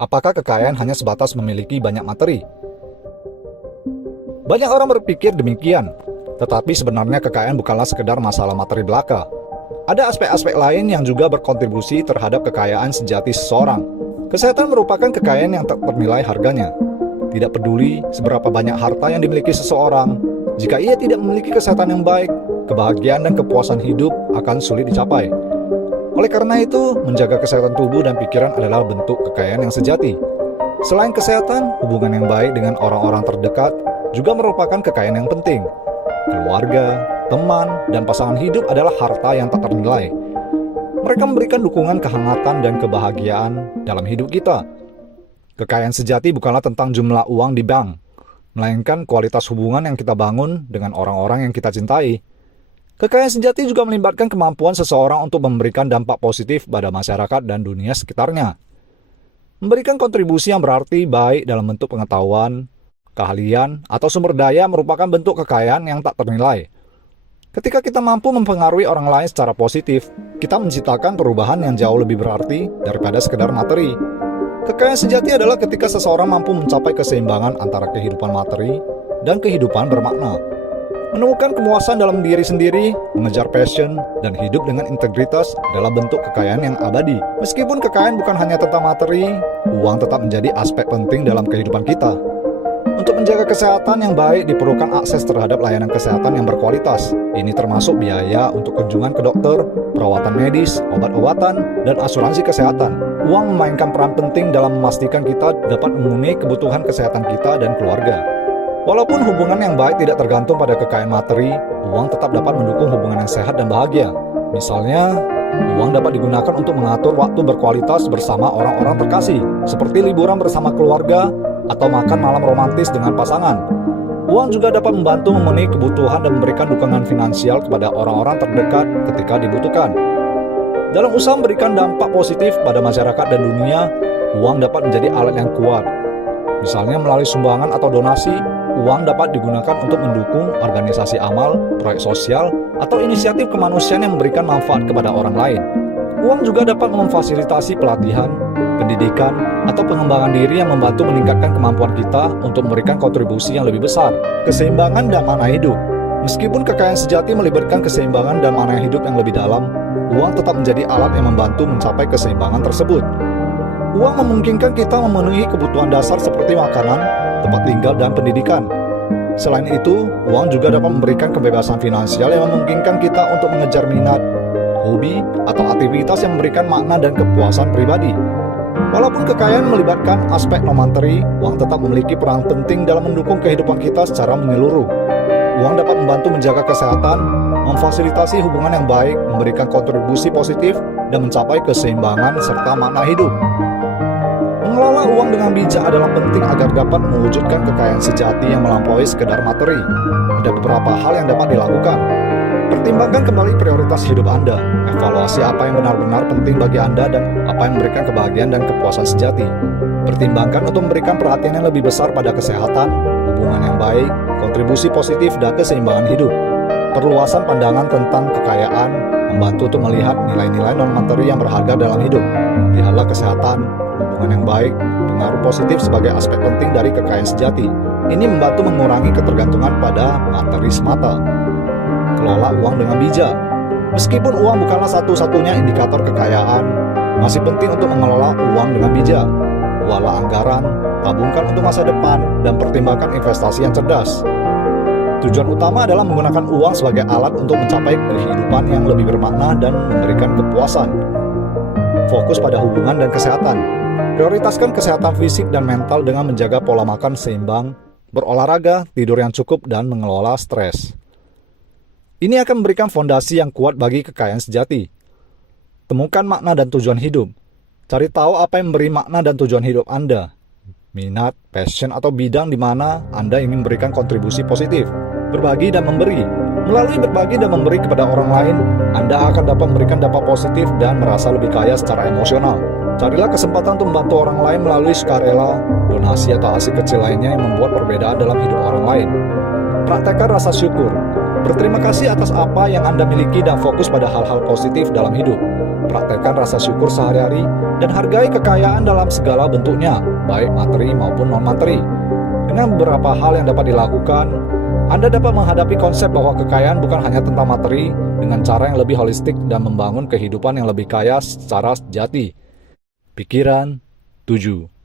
Apakah kekayaan hanya sebatas memiliki banyak materi? Banyak orang berpikir demikian, tetapi sebenarnya kekayaan bukanlah sekedar masalah materi belaka. Ada aspek-aspek lain yang juga berkontribusi terhadap kekayaan sejati seseorang. Kesehatan merupakan kekayaan yang tak ternilai harganya. Tidak peduli seberapa banyak harta yang dimiliki seseorang, jika ia tidak memiliki kesehatan yang baik, kebahagiaan dan kepuasan hidup akan sulit dicapai. Oleh karena itu, menjaga kesehatan tubuh dan pikiran adalah bentuk kekayaan yang sejati. Selain kesehatan, hubungan yang baik dengan orang-orang terdekat juga merupakan kekayaan yang penting. Keluarga, teman, dan pasangan hidup adalah harta yang tak ternilai. Mereka memberikan dukungan kehangatan dan kebahagiaan dalam hidup kita. Kekayaan sejati bukanlah tentang jumlah uang di bank, melainkan kualitas hubungan yang kita bangun dengan orang-orang yang kita cintai. Kekayaan sejati juga melibatkan kemampuan seseorang untuk memberikan dampak positif pada masyarakat dan dunia sekitarnya. Memberikan kontribusi yang berarti baik dalam bentuk pengetahuan, keahlian, atau sumber daya merupakan bentuk kekayaan yang tak ternilai. Ketika kita mampu mempengaruhi orang lain secara positif, kita menciptakan perubahan yang jauh lebih berarti daripada sekedar materi. Kekayaan sejati adalah ketika seseorang mampu mencapai keseimbangan antara kehidupan materi dan kehidupan bermakna. Menemukan kepuasan dalam diri sendiri, mengejar passion, dan hidup dengan integritas adalah bentuk kekayaan yang abadi. Meskipun kekayaan bukan hanya tentang materi, uang tetap menjadi aspek penting dalam kehidupan kita. Untuk menjaga kesehatan yang baik diperlukan akses terhadap layanan kesehatan yang berkualitas. Ini termasuk biaya untuk kunjungan ke dokter, perawatan medis, obat-obatan, dan asuransi kesehatan. Uang memainkan peran penting dalam memastikan kita dapat memenuhi kebutuhan kesehatan kita dan keluarga. Walaupun hubungan yang baik tidak tergantung pada kekayaan materi, uang tetap dapat mendukung hubungan yang sehat dan bahagia. Misalnya, uang dapat digunakan untuk mengatur waktu berkualitas bersama orang-orang terkasih, seperti liburan bersama keluarga atau makan malam romantis dengan pasangan. Uang juga dapat membantu memenuhi kebutuhan dan memberikan dukungan finansial kepada orang-orang terdekat ketika dibutuhkan. Dalam usaha memberikan dampak positif pada masyarakat dan dunia, uang dapat menjadi alat yang kuat. Misalnya melalui sumbangan atau donasi, uang dapat digunakan untuk mendukung organisasi amal, proyek sosial, atau inisiatif kemanusiaan yang memberikan manfaat kepada orang lain. Uang juga dapat memfasilitasi pelatihan, pendidikan, atau pengembangan diri yang membantu meningkatkan kemampuan kita untuk memberikan kontribusi yang lebih besar. Keseimbangan dan makna hidup. Meskipun kekayaan sejati melibatkan keseimbangan dan makna hidup yang lebih dalam, uang tetap menjadi alat yang membantu mencapai keseimbangan tersebut. Uang memungkinkan kita memenuhi kebutuhan dasar seperti makanan, tempat tinggal, dan pendidikan. Selain itu, uang juga dapat memberikan kebebasan finansial yang memungkinkan kita untuk mengejar minat, hobi, atau aktivitas yang memberikan makna dan kepuasan pribadi. Walaupun kekayaan melibatkan aspek non-materi, uang tetap memiliki peran penting dalam mendukung kehidupan kita secara menyeluruh. Uang dapat membantu menjaga kesehatan, memfasilitasi hubungan yang baik, memberikan kontribusi positif, dan mencapai keseimbangan serta makna hidup. Mengelola uang dengan bijak adalah penting agar dapat mewujudkan kekayaan sejati yang melampaui sekedar materi. Ada beberapa hal yang dapat dilakukan. Pertimbangkan kembali prioritas hidup Anda. Evaluasi apa yang benar-benar penting bagi Anda dan apa yang memberikan kebahagiaan dan kepuasan sejati. Pertimbangkan untuk memberikan perhatian yang lebih besar pada kesehatan, hubungan yang baik, kontribusi positif, dan keseimbangan hidup. Perluasan pandangan tentang kekayaan membantu untuk melihat nilai-nilai non-materi yang berharga dalam hidup. Lihatlah kesehatan, hubungan yang baik, pengaruh positif sebagai aspek penting dari kekayaan sejati. Ini membantu mengurangi ketergantungan pada materi semata. Kelola uang dengan bijak. Meskipun uang bukanlah satu-satunya indikator kekayaan, masih penting untuk mengelola uang dengan bijak. Buatlah anggaran, tabungkan untuk masa depan, dan pertimbangkan investasi yang cerdas. Tujuan utama adalah menggunakan uang sebagai alat untuk mencapai kehidupan yang lebih bermakna dan memberikan kepuasan. Fokus pada hubungan dan kesehatan. Prioritaskan kesehatan fisik dan mental dengan menjaga pola makan seimbang, berolahraga, tidur yang cukup, dan mengelola stres. Ini akan memberikan fondasi yang kuat bagi kekayaan sejati. Temukan makna dan tujuan hidup. Cari tahu apa yang memberi makna dan tujuan hidup Anda. Minat, passion, atau bidang di mana Anda ingin memberikan kontribusi positif. Berbagi dan memberi. Melalui berbagi dan memberi kepada orang lain, Anda akan dapat memberikan dampak positif dan merasa lebih kaya secara emosional. Carilah kesempatan untuk membantu orang lain melalui sukarela, donasi, atau aksi kecil lainnya yang membuat perbedaan dalam hidup orang lain. Praktekkan rasa syukur. Berterima kasih atas apa yang Anda miliki dan fokus pada hal-hal positif dalam hidup. Praktekkan rasa syukur sehari-hari dan hargai kekayaan dalam segala bentuknya, baik materi maupun non-materi. Dengan beberapa hal yang dapat dilakukan, Anda dapat menghadapi konsep bahwa kekayaan bukan hanya tentang materi dengan cara yang lebih holistik dan membangun kehidupan yang lebih kaya secara sejati. Pikiran 7.